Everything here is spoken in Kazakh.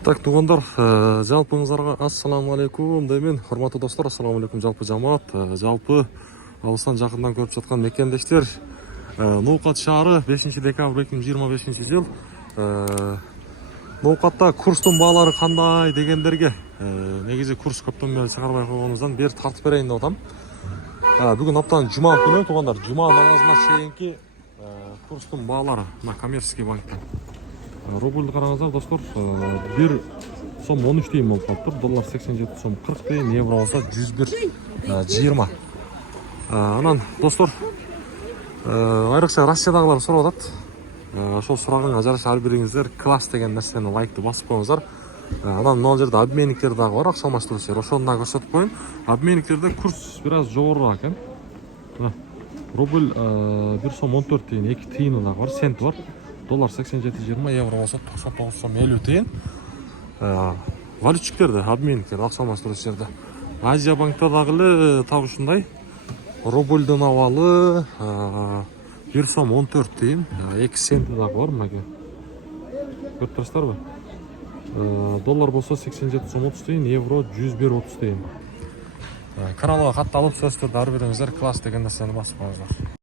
Так, туғандар, жалпыңызға ассаламу алейкум деймін. Құрметті достар, ассаламу алейкум жалпы жамаат. Жалпы алыстан жақындан көріп жатқан мекендештер. Ноқат шары 5 декабрь 2025 жыл. Ноқатта курстың бағалары қандай дегендерге негізі курс көптен бері шығармай қойғанымыздан бері тартып берейін деп отырмын. Бүгін аптаның жұма күні туғандар, жұма намазына шейінки курстың бағалары мына коммерческий банктан. Рубльді қараңыздар достар, 1 сом 13 тиын болып қалып тұр, доллар 87 сом 40 тиын, евро болса 101.20. Анан достар, айрықша Россиядағылар сұрап атат. Сол сұрағанға жараша әрбіріңіздер класс деген нәрсені лайкты басып қойыңыздар. Анан мына жерде обменниктер дағы бар, ақша алмастырушылар. Ошоны да көрсетіп қойын. Обменниктерде курс біраз жоғарырақ екен. Рубль 1 сом 14 тиын, 2 тиыны дағы бар, сент бар. Доллар 87.20, евро болса 99 сом 50 тиын. Валютчиктерде, обменниктерде, ақша алмастырушыларда. Азия банктардағылы тағы ушундай. Рубльден авалы 1 сом 14 тиын, 2 сенті дағы бар, мәге. Көріп тұрсыздар ба? Доллар болса 87 сом 30 тиын, евро 101.30 тиын. Каналға қатты алып сөздерді әрбіріңіздер класс деген нәрсені басып қойыңыздар.